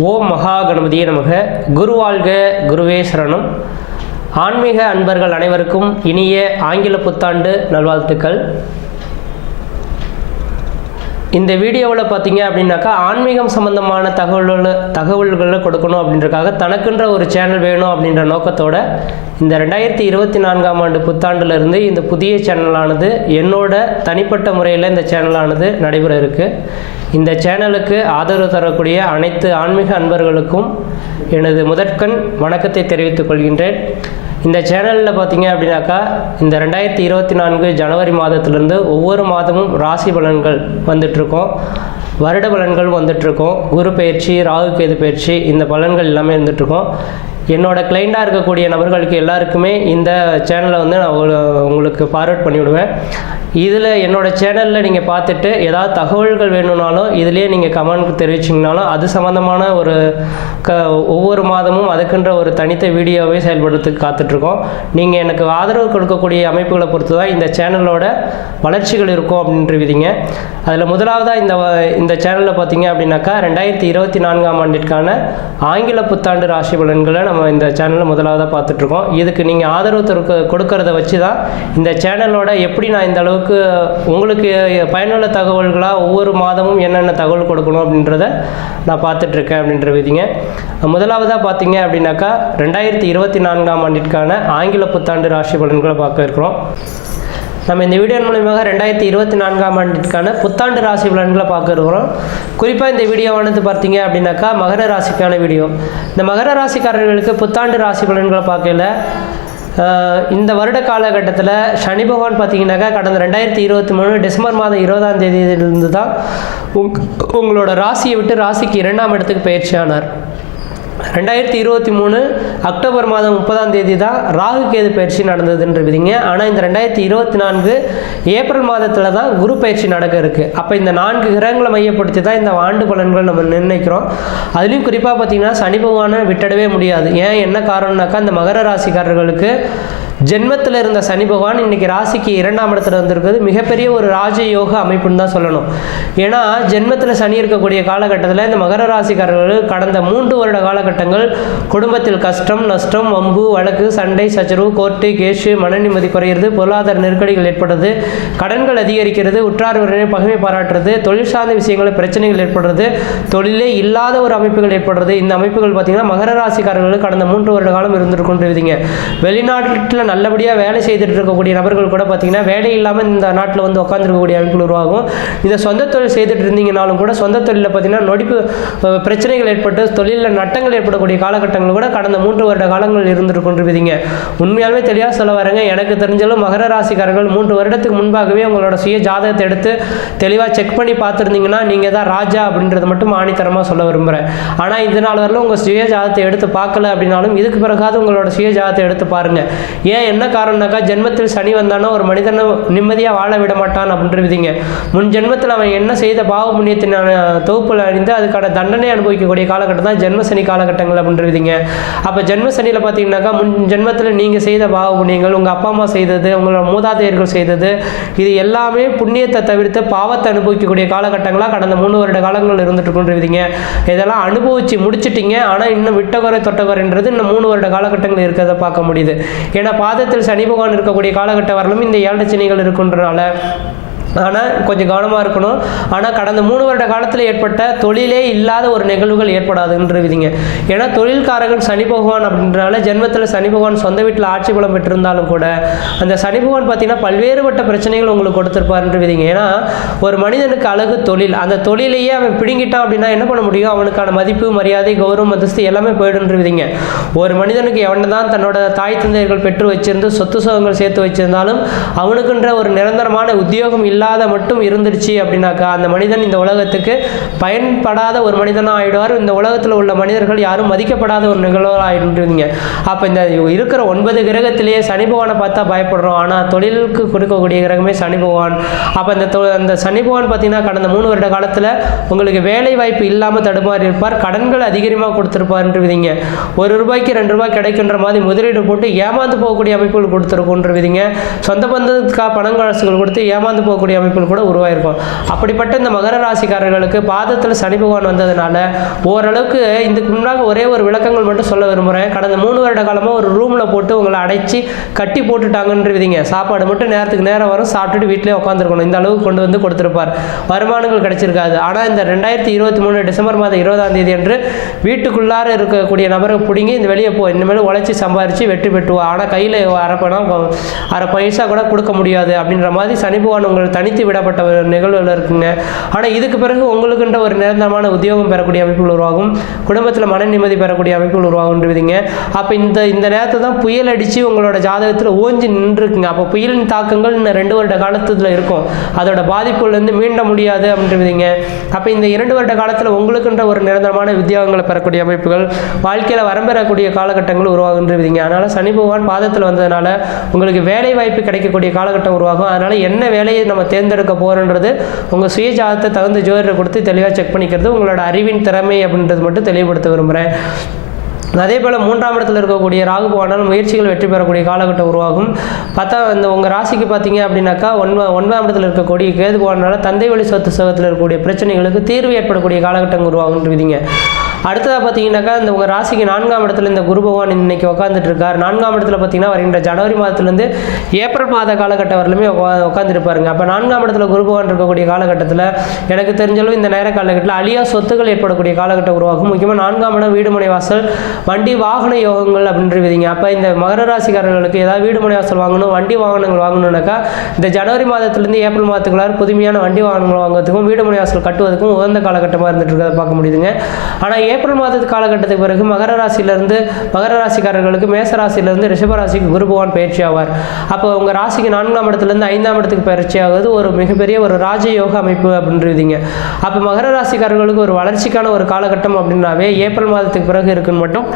ஓம் மகா கணபதியே நமக குருவாழ்க குருவே சரணம். ஆன்மீக அன்பர்கள் அனைவருக்கும் இனிய ஆங்கில புத்தாண்டு நல்வாழ்த்துக்கள். இந்த வீடியோவில் பார்த்தீங்க அப்படின்னாக்கா ஆன்மீகம் சம்பந்தமான தகவல்கள் தகவல்களை கொடுக்கணும் அப்படின்றக்காக தனக்குன்ற ஒரு சேனல் வேணும் அப்படின்ற நோக்கத்தோட இந்த ரெண்டாயிரத்தி இருபத்தி நான்காம் ஆண்டு புத்தாண்டுலேருந்து இந்த புதிய சேனலானது என்னோட தனிப்பட்ட முறையில் இந்த சேனலானது நடைபெற இருக்குது இந்த சேனலுக்கு ஆதரவு தரக்கூடிய அனைத்து ஆன்மீக அன்பர்களுக்கும் எனது முதற்கண் வணக்கத்தை தெரிவித்துக் கொள்கின்றேன். இந்த சேனலில் பார்த்தீங்க அப்படின்னாக்கா இந்த ரெண்டாயிரத்தி இருபத்தி நான்கு ஜனவரி மாதத்திலிருந்து ஒவ்வொரு மாதமும் ராசி பலன்கள் வந்துட்ருக்கோம். வருட பலன்கள் வந்துட்ருக்கோம். குரு பயிற்சி ராகு கேது பயிற்சி இந்த பலன்கள் எல்லாமே இருந்துகிட்ருக்கோம் என்னோட கிளைண்டாக இருக்கக்கூடிய நபர்களுக்கு எல்லாருக்குமே இந்த சேனலை வந்து நான் உங்களுக்கு ஃபார்வர்ட் பண்ணிவிடுவேன். இதில் என்னோடய சேனலில் நீங்கள் பார்த்துட்டு ஏதாவது தகவல்கள் வேணும்னாலும் இதுலேயே நீங்கள் கமெண்ட் தெரிவிச்சிங்கனாலும் அது சம்மந்தமான ஒரு க ஒவ்வொரு மாதமும் அதுக்குன்ற ஒரு தனித்த வீடியோவை செயல்படுறதுக்கு காத்துட்ருக்கோம். நீங்கள் எனக்கு ஆதரவு கொடுக்கக்கூடிய அமைப்புகளை பொறுத்து தான் இந்த சேனலோட வளர்ச்சிகள் இருக்கும் அப்படின்ற விதிங்க. அதில் முதலாவதாக இந்த வ- இந்த சேனலில் பார்த்தீங்க அப்படின்னாக்கா ரெண்டாயிரத்தி இருபத்தி நான்காம் ஆண்டிற்கான ஆங்கில புத்தாண்டு ராசி பலன்களை நம்ம இந்த சேனலில் முதலாவதாக பார்த்துட்ருக்கோம். இதுக்கு நீங்கள் ஆதரவு கொடுக்க கொடுக்கறத வச்சு தான் இந்த சேனலோட எப்படி நான் இந்த அளவுக்கு உங்களுக்கு பயனுள்ள தகவல்களாக ஒவ்வொரு மாதமும் என்னென்ன தகவல் கொடுக்கணும் அப்படின்றத நான் பார்த்துட்ருக்கேன் அப்படின்ற விதிங்க. முதலாவதாக பார்த்தீங்க அப்படின்னாக்கா ரெண்டாயிரத்தி இருபத்தி நான்காம் ஆண்டிற்கான ஆங்கில புத்தாண்டு ராசி பலன்களை பார்க்க இருக்கிறோம். நம்ம இந்த வீடியோ மூலமாக ரெண்டாயிரத்தி இருபத்தி நான்காம் ஆண்டிற்கான புத்தாண்டு ராசி பலன்களை பார்க்க இருக்கிறோம். குறிப்பாக இந்த வீடியோவானது பார்த்தீங்க அப்படின்னாக்கா மகர ராசிக்கான வீடியோ இந்த மகர ராசிக்காரர்களுக்கு புத்தாண்டு ராசி பலன்களை பார்க்கல. இந்த வருட காலகட்டத்தில் சனி பகவான் பார்த்தீங்கன்னாக்கா கடந்த ரெண்டாயிரத்தி இருபத்தி மூணு டிசம்பர் மாதம் இருபதாம் தேதியிலிருந்து தான் உங் உங்களோட ராசியை விட்டு ராசிக்கு இரண்டாம் இடத்துக்கு பயிற்சியானார் ரெண்டாயிரத்தி இருபத்தி மூணு அக்டோபர் மாதம் முப்பதாம் தேதி தான் ராகு கேது பயிற்சி நடந்ததுன்ற விதிங்க. ஆனால் இந்த ரெண்டாயிரத்தி இருபத்தி நான்கு ஏப்ரல் மாதத்தில் தான் குரு பயிற்சி நடக்க இருக்குது அப்போ இந்த நான்கு கிரகங்களை மையப்படுத்தி தான் இந்த ஆண்டு பலன்கள் நம்ம நிர்ணயிக்கிறோம். அதுலேயும் குறிப்பாக பார்த்தீங்கன்னா சனி பகவானை விட்டுடவே முடியாது. ஏன்? என்ன காரணம்னாக்கா இந்த மகர ராசிக்காரர்களுக்கு ஜென்மத்தில் இருந்த சனி பகவான் இன்றைக்கி ராசிக்கு இரண்டாம் இடத்துல வந்திருக்கிறது. மிகப்பெரிய ஒரு ராஜயோக அமைப்புன்னு தான் சொல்லணும். ஏன்னா ஜென்மத்தில் சனி இருக்கக்கூடிய காலகட்டத்தில் இந்த மகர ராசிக்காரர்கள் கடந்த மூன்று வருட காலகட்டங்கள் குடும்பத்தில் கஷ்டம் நஷ்டம் வம்பு வழக்கு சண்டை சச்சரவு கோர்ட்டு கேஷு மன நிம்மதி குறையிறது பொருளாதார நெருக்கடிகள் ஏற்படுறது கடன்கள் அதிகரிக்கிறது உற்றார் உறவினரை பகைமை பாராட்டுறது தொழில் சார்ந்த விஷயங்களில் பிரச்சனைகள் ஏற்படுறது தொழிலே இல்லாத ஒரு அமைப்புகள் ஏற்படுறது. இந்த அமைப்புகள் பார்த்திங்கன்னா மகர ராசிக்காரர்கள் கடந்த மூன்று வருட காலம் இருந்திருக்கின்றதுங்க வெளிநாட்டில் நல்லபடியாக வேலை செய்துட்டு இருக்கக்கூடிய நபர்கள் கூட பார்த்தீங்கன்னா வேலை இல்லாமல் இந்த நாட்டில் வந்து உட்காந்துருக்கக்கூடிய அமைப்புகள் உருவாகும். இந்த சொந்த தொழில் செய்துட்டு இருந்தீங்கனாலும் கூட சொந்த தொழிலில் பார்த்தீங்கன்னா நொடிப்பு பிரச்சனைகள் ஏற்பட்டு தொழிலில் நட்டங்கள் ஏற்படக்கூடிய காலகட்டங்கள் கூட கடந்த மூன்று வருட காலங்கள் இருந்துட்டு கொண்டிருப்பீங்க உண்மையாலுமே தெளிவாக சொல்ல வரேங்க. எனக்கு தெரிஞ்சாலும் மகர ராசிக்காரர்கள் மூன்று வருடத்துக்கு முன்பாகவே உங்களோட சுய ஜாதகத்தை எடுத்து தெளிவாக செக் பண்ணி பார்த்துருந்தீங்கன்னா நீங்கள் தான் ராஜா அப்படின்றத மட்டும் ஆணித்தரமாக சொல்ல விரும்புகிறேன் ஆனால் இதனால் வரலும் உங்கள் சுய ஜாதத்தை எடுத்து பார்க்கல அப்படின்னாலும் இதுக்கு பிறகாவது உங்களோட சுய ஜாதத்தை எடுத்து பாருங்கள் ஏன் என்ன காரணம்னாக்கா ஜென்மத்தில் சனி வந்தானோ ஒரு மனிதனை நிம்மதியாக வாழ விட மாட்டான் அப்படின்றதுங்க முன் ஜென்மத்தில் அவன் என்ன செய்த பாவ புண்ணியத்தின் தொகுப்பில் அறிந்து அதுக்கான தண்டனை அனுபவிக்கக்கூடிய காலகட்டம் தான் ஜென்ம சனி காலகட்டங்கள் அப்படின்றதுங்க அப்போ ஜென்ம சனியில் பார்த்தீங்கன்னாக்கா முன் ஜென்மத்தில் நீங்கள் செய்த பாவ புண்ணியங்கள் உங்கள் அப்பா அம்மா செய்தது உங்களோட மூதாதையர்கள் செய்தது இது எல்லாமே புண்ணியத்தை தவிர்த்து பாவத்தை அனுபவிக்கக்கூடிய காலகட்டங்களாக கடந்த மூணு வருட காலங்கள் இருந்துட்டு இருக்கின்றதுங்க இதெல்லாம் அனுபவிச்சு முடிச்சிட்டிங்க ஆனால் இன்னும் விட்டகுறை தொட்டகுறைன்றது இன்னும் மூணு வருட காலகட்டங்கள் இருக்கிறத பார்க்க முடியுது. ஏன்னா பாதத்தில் சனி பகவான் இருக்கக்கூடிய காலகட்டம் வரலும் இந்த ஏழரை சனிகள் இருக்கின்றனால ஆனால் கொஞ்சம் கவனமாக இருக்கணும். ஆனால் கடந்த மூணு வருட காலத்தில் ஏற்பட்ட தொழிலே இல்லாத ஒரு நிகழ்வுகள் ஏற்படாதுன்ற விதிங்க ஏன்னா தொழில்காரகன் சனி பகவான் அப்படின்றனால ஜென்மத்தில் சனி பகவான் சொந்த வீட்டில் ஆட்சி குலம் பெற்றிருந்தாலும் கூட அந்த சனி பகவான் பார்த்தீங்கன்னா பல்வேறுபட்ட பிரச்சனைகள் உங்களுக்கு கொடுத்துருப்பாருன்ற விதிங்க ஏன்னா ஒரு மனிதனுக்கு அழகு தொழில். அந்த தொழிலையே அவன் பிடுங்கிட்டான் அப்படின்னா என்ன பண்ண முடியும்? அவனுக்கான மதிப்பு மரியாதை கௌரவம் அந்தஸ்து எல்லாமே போயிடுன்ற விதிங்க ஒரு மனிதனுக்கு எவன் தான் தன்னோட தாய் தந்தையர்கள் பெற்று வச்சிருந்து சொத்து சுகங்கள் சேர்த்து வச்சிருந்தாலும் அவனுக்குன்ற ஒரு நிரந்தரமான உத்தியோகம் இல்லை இல்லாத மட்டும் இருந்துருச்சு அப்படின்னாக்கா அந்த மனிதன் இந்த உலகத்துக்கு பயன்படாத ஒரு மனிதனாக ஆகிடுவார் இந்த உலகத்தில் உள்ள மனிதர்கள் யாரும் மதிக்கப்படாத ஒரு நிகழ்வாக ஆகிட்டுருந்தீங்க அப்போ இந்த இருக்கிற ஒன்பது கிரகத்திலேயே சனி பகவானை பார்த்தா பயப்படுறோம். ஆனால் தொழிலுக்கு கொடுக்கக்கூடிய கிரகமே சனி பகவான். அப்போ இந்த தொ- அந்த சனி பகவான் பார்த்தீங்கன்னா கடந்த மூணு வருட காலத்தில் உங்களுக்கு வேலை வாய்ப்பு இல்லாமல் தடுமாறி இருப்பார். கடன்கள் அதிகமாக கொடுத்துருப்பாருன்றவிதிங்க ஒரு ரூபாய்க்கு ரெண்டு ரூபாய் கிடைக்கின்ற மாதிரி முதலீடு போட்டு ஏமாந்து போகக்கூடிய அமைப்புகள் கொடுத்துருக்குன்றவிதிங்க சொந்த பந்தத்துக்காக பணம் காசுகள் கொடுத்து ஏமாந்து போகக்கூடிய பெறக்கூடிய அமைப்புகள் கூட உருவாயிருக்கும். அப்படிப்பட்ட இந்த மகர ராசிக்காரர்களுக்கு பாதத்தில் சனி பகவான் வந்ததுனால ஓரளவுக்கு இதுக்கு முன்னாக ஒரே ஒரு விளக்கங்கள் மட்டும் சொல்ல விரும்புகிறேன் கடந்த மூணு வருட காலமாக ஒரு ரூமில் போட்டு உங்களை அடைச்சி கட்டி போட்டுட்டாங்கன்ற விதிங்க சாப்பாடு மட்டும் நேரத்துக்கு நேரம் வரும். சாப்பிட்டுட்டு வீட்டிலே உட்காந்துருக்கணும் இந்த அளவுக்கு கொண்டு வந்து கொடுத்துருப்பார். வருமானங்கள் கிடைச்சிருக்காது. ஆனால் இந்த ரெண்டாயிரத்தி இருபத்தி மூணு டிசம்பர் மாதம் இருபதாம் தேதி அன்று வீட்டுக்குள்ளார இருக்கக்கூடிய நபரை பிடிங்கி இந்த வெளியே போ இனிமேல் உழைச்சி சம்பாரித்து வெற்றி பெற்றுவா. ஆனால் கையில் அரை பணம் அரை பைசா கூட கொடுக்க முடியாது. அப்படின்ற மாதிரி சனி பகவான் உங்களை தனித்து விடப்பட்ட ஒரு நிகழ்வுகள் இருக்குங்க. ஆனால் இதுக்கு பிறகு உங்களுக்குன்ற ஒரு நிரந்தரமான உத்தியோகம் பெறக்கூடிய அமைப்புகள் உருவாகும். குடும்பத்தில் மன நிம்மதி பெறக்கூடிய அமைப்புகள் உருவாகுன்றதுங்க அப்போ இந்த இந்த நேரத்தில் தான் புயல் அடித்து உங்களோட ஜாதகத்தில் ஓஞ்சி நின்றுருக்குங்க அப்போ புயலின் தாக்கங்கள் இன்னும் ரெண்டு வருட காலத்தில் இருக்கும். அதோட பாதிப்புலேருந்து மீண்ட முடியாது அப்படின்றதுங்க அப்போ இந்த இரண்டு வருட காலத்தில் உங்களுக்குன்ற ஒரு நிரந்தரமான உத்தியோகங்களை பெறக்கூடிய அமைப்புகள் வாழ்க்கையில் வரம்பெறக்கூடிய காலகட்டங்கள் உருவாகுன்றதுங்க அதனால் சனி பகவான் பாதத்தில் வந்ததுனால உங்களுக்கு வேலை வாய்ப்பு கிடைக்கக்கூடிய காலகட்டம் உருவாகும். அதனால் என்ன வேலையை நம்ம தேர்ந்தெடுக்க போகிறோன்றது உங்கள் சுயஜாதத்தை தகுந்த ஜோதிடரை கொடுத்து தெளிவாக செக் பண்ணிக்கிறது உங்களோட அறிவின் திறமை அப்படின்றது மட்டும் தெளிவுபடுத்த விரும்புகிறேன் அதே போல் மூன்றாம் இடத்துல இருக்கக்கூடிய ராகு பகவானால் முயற்சிகள் வெற்றி பெறக்கூடிய காலகட்டம் உருவாகும். பார்த்தா இந்த உங்கள் ராசிக்கு பார்த்தீங்க அப்படின்னாக்கா ஒன்ப ஒன்பதாம் இடத்துல இருக்கக்கூடிய கேது பகவானால தந்தை வழி சொத்து சகத்தில் இருக்கக்கூடிய பிரச்சனைகளுக்கு தீர்வு ஏற்படக்கூடிய காலகட்டம் உருவாகுன்றீங்க அடுத்ததாக பார்த்தீங்கன்னாக்கா இந்த உங்கள் ராசிக்கு நான்காம் இடத்துல இந்த குரு பகவான் இன்னைக்கு உட்காந்துட்டு இருக்கார். நான்காம் இடத்துல பார்த்தீங்கன்னா வருகின்ற ஜனவரி மாதத்துலேருந்து ஏப்ரல் மாத காலகட்டம் வரலுமே உட்காந்துருப்பாருங்க அப்போ நான்காம் இடத்துல குரு பகவான் இருக்கக்கூடிய காலகட்டத்தில் எனக்கு தெரிஞ்சளவு இந்த நேர காலகட்டத்தில் அழியா சொத்துக்கள் ஏற்படக்கூடிய காலகட்டம் உருவாகும். முக்கியமாக நான்காம் இடம் வீடுமனை வாசல் வண்டி வாகன யோகங்கள் அப்படின்றீங்க அப்போ இந்த மகர ராசிக்காரர்களுக்கு ஏதாவது வீடுமனை வாசல் வாங்கணும் வண்டி வாகனங்கள் வாங்கணும்னாக்கா இந்த ஜனவரி மாதத்துலேருந்து ஏப்ரல் மாதத்துக்குள்ளார புதுமையான வண்டி வாகனங்கள் வாங்குறதுக்கும் வீடுமனை வாசல் கட்டுவதற்கும் உகந்த காலகட்டமாக இருந்துட்டு இருக்கிறத பார்க்க முடியுதுங்க. ஆனால் ஏப்ரல் மாதத்து காலகட்டத்துக்கு பிறகு மகர ராசியிலிருந்து மகர ராசிக்காரர்களுக்கு மேச ராசியிலிருந்து ரிஷபராசிக்கு குரு பகவான் பயிற்சி ஆவார் அப்போ உங்கள் ராசிக்கு நான்காம் இடத்துலேருந்து ஐந்தாம் இடத்துக்கு பயிற்சி ஆகுது ஒரு மிகப்பெரிய ஒரு ராஜயோக அமைப்பு அப்படின்றீங்க அப்போ மகர ராசிக்காரர்களுக்கு ஒரு வளர்ச்சிக்கான ஒரு காலகட்டம் அப்படின்னாவே ஏப்ரல் மாதத்துக்கு பிறகு இருக்குன்னு மட்டும்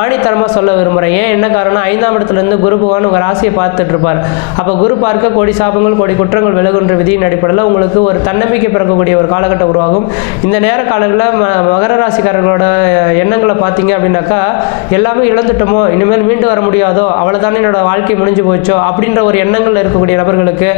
ஆணித்தரமாக சொல்ல விரும்புகிறேன் ஏன் என்ன காரணம் ஐந்தாம் இடத்துலேருந்து குரு பகவான் உங்கள் ராசியை பார்த்துட்டு இருப்பார். அப்போ குரு பார்க்க கோடி சாபங்கள் கோடி குற்றங்கள் விலகுன்ற விதியின் அடிப்படையில் உங்களுக்கு ஒரு தன்னம்பிக்கை பிறக்கக்கூடிய ஒரு காலகட்டம் உருவாகும். இந்த நேர காலங்களில் மகர ராசிக்காரர்களோட எண்ணங்களை பார்த்தீங்க அப்படின்னாக்கா எல்லாமே இழந்துட்டோமோ இனிமேல் மீண்டு வர முடியாதோ அவ்வளோதானே என்னோட வாழ்க்கை முடிஞ்சு போச்சோ அப்படின்ற ஒரு எண்ணங்கள் இருக்கக்கூடிய நபர்களுக்கு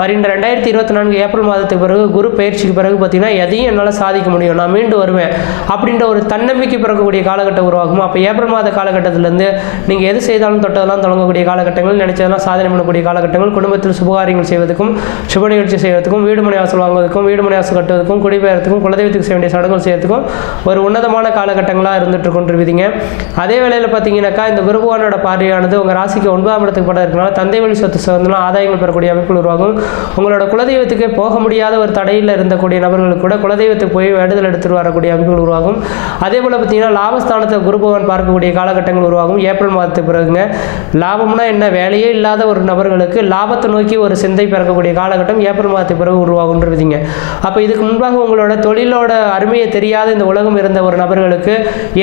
வருகின்ற ரெண்டாயிரத்தி இருபத்தி நான்கு ஏப்ரல் மாதத்துக்கு பிறகு குரு பயிற்சிக்கு பிறகு பார்த்தீங்கன்னா எதையும் என்னால் சாதிக்க முடியும். நான் மீண்டு வருவேன் அப்படின்ற ஒரு தன்னம்பிக்கை பிறக்கக்கூடிய காலகட்டம் உருவாகும்? அப்போ ஏப்ரல் மாத காலகட்டத்திலேருந்து நீங்கள் எது செய்தாலும் தொட்டதெல்லாம் தொடங்கக்கூடிய காலகட்டங்கள் நினைச்சதெல்லாம் சாதனை பண்ணக்கூடிய காலகட்டங்கள் குடும்பத்தில் சுபகாரியங்கள் செய்வதற்கும் சுப நிகழ்ச்சி செய்வதற்கும் வீடு மனை வாசல் வாங்குவதற்கும் வீடு மனை வாசல் கட்டுவதற்கும் குடிபெயர்த்துக்கும் குலதெய்வத்துக்கு செய்ய வேண்டிய சடங்குகள் செய்யறதுக்கும் ஒரு உன்னதமான காலகட்டங்களாக இருந்துட்டு கொண்டிருப்பீங்க அதே வேளையில் பார்த்தீங்கன்னாக்கா இந்த குருபவானோட பார்வையானது உங்கள் ராசிக்கு ஒன்பதாம் இடத்துக்கு படம் இருக்கனால தந்தை வழி சொத்து சார்ந்தெல்லாம் ஆதாயங்கள் பெறக்கூடிய அமைப்புகள் உருவாகும். உங்களோட குலதெய்வத்துக்கு போக முடியாத ஒரு தடையில் இருந்தக்கூடிய நபர்களுக்கு கூட குலதெய்வத்துக்கு போய் வேண்டுதல் எடுத்துட்டு வரக்கூடிய அமைப்புகள் உருவாகும். அதே போல் பார்த்தீங்கன்னா லாபஸ்தானத்தை குருபவன் பார்க்கக்கூடிய காலகட்டங்கள் உருவாகும். ஏப்ரல் மாதத்துக்கு பிறகுங்க. லாபம்னா என்ன? வேலையே இல்லாத ஒரு நபர்களுக்கு லாபத்தை நோக்கி ஒரு சிந்தை பிறக்கக்கூடிய காலகட்டம் ஏப்ரல் மாதத்துக்கு பிறகு உருவாகுன்றதுங்க அப்போ இதுக்கு முன்பாக உங்களோட தொழிலோட அருமையை தெரியாத இந்த உலகம் இருந்த ஒரு நபர்கள் ராசிக்காரர்களுக்கு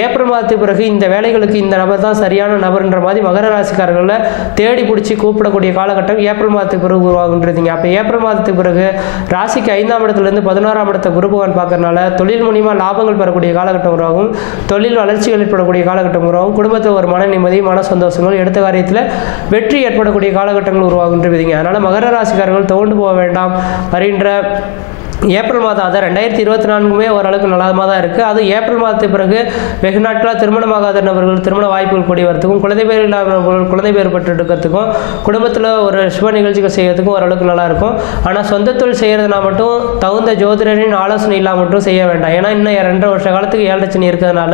ஏப்ரல் மாதத்துக்கு பிறகு இந்த வேலைகளுக்கு இந்த நபர் தான் சரியான நபர்ன்ற மாதிரி மகர ராசிக்காரர்களை தேடி பிடிச்சி கூப்பிடக்கூடிய காலகட்டம் ஏப்ரல் மாதத்துக்கு பிறகு உருவாகுன்றதுங்க. அப்போ ஏப்ரல் மாதத்துக்கு பிறகு ராசிக்கு ஐந்தாம் இடத்துலேருந்து பதினோராம் இடத்தை குரு பகவான் பார்க்கறனால தொழில் மூலியமாக லாபங்கள் பெறக்கூடிய காலகட்டம் உருவாகும். தொழில் வளர்ச்சிகள் ஏற்படக்கூடிய காலகட்டம் உருவாகும். குடும்பத்தில் ஒரு மன நிம்மதி மன சந்தோஷங்கள் எடுத்த காரியத்தில் வெற்றி ஏற்படக்கூடிய காலகட்டங்கள் உருவாகுன்றதுங்க. அதனால் மகர ராசிக்காரர்கள் தோண்டு போக வேண்டாம் வருகின்ற ஏப்ரல் மாதம் அதான் ரெண்டாயிரத்தி இருபத்தி நான்குமே ஓரளவுக்கு நலமாக தான் இருக்குது அது ஏப்ரல் மாதத்துக்கு பிறகு வெகு நாட்களாக திருமணமாகாத நபர்கள் திருமண வாய்ப்புகள் கூடி வரத்துக்கும் குழந்தை பேர் இல்லாதவர்கள் குழந்தை பேர் பெற்று இருக்கிறதுக்கும் குடும்பத்தில் ஒரு சுப நிகழ்ச்சிகள் செய்யறதுக்கும் ஓரளவுக்கு நல்லாயிருக்கும் ஆனால் சொந்த தொழில் செய்கிறதுனா மட்டும் தகுந்த ஜோதிடரின் ஆலோசனை இல்லாமல் மட்டும் செய்ய வேண்டாம். ஏன்னா இன்னும் ரெண்டரை வருஷ காலத்துக்கு ஏழரை சனி இருக்கிறதுனால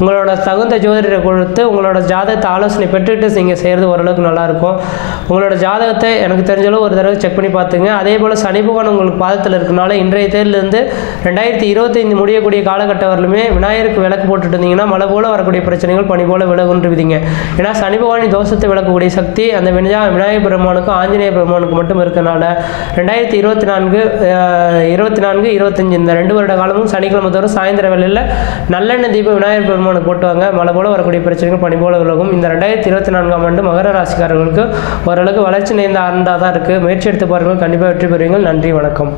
உங்களோட தகுந்த ஜோதிடரை கொடுத்து உங்களோட ஜாதகத்தை ஆலோசனை பெற்றுட்டு நீங்கள் செய்கிறது ஓரளவுக்கு நல்லாயிருக்கும் உங்களோட ஜாதகத்தை எனக்கு தெரிஞ்சளவு ஒரு தடவை செக் பண்ணி பார்த்துங்க. அதே போல் சனி பகவான் உங்களுக்கு பாதத்தில் இருக்கனால இன்றைய தேதியிலிருந்து ரெண்டாயிரத்தி இருபத்தைந்து முடியக்கூடிய காலகட்டம் வரலுமே விநாயகருக்கு விளக்கு போட்டுட்டு இருந்தீங்கன்னா மழை போல வரக்கூடிய பிரச்சனைகள் பனி போல விலகுன்று விதிங்க ஏன்னா சனி பகவானி தோஷத்தை விளக்கக்கூடிய சக்தி அந்த வினயா விநாயகர் பெருமானுக்கும் ஆஞ்சநேய பெருமானுக்கும் மட்டும் இருக்கனால ரெண்டாயிரத்தி இருபத்தி நான்கு இருபத்தி நான்கு இருபத்தஞ்சு இந்த ரெண்டு வருட காலமும் சனிக்கிழமை தோறும் சாயந்தர வேலையில் நல்லெண்ணெய் தீபம் விநாயகர் பெருமானுக்கு போட்டுவாங்க. மழை போல வரக்கூடிய பிரச்சனைகள் பனி போல விலகும். இந்த ரெண்டாயிரத்தி இருபத்தி நான்காம் ஆண்டு மகர ராசிக்காரர்களுக்கு ஓரளவுக்கு வளர்ச்சி நிறைந்த ஆண்டாக தான் இருக்குது முயற்சி எடுத்து பாருங்கள். கண்டிப்பாக வெற்றி பெறுவீங்கள் நன்றி வணக்கம்.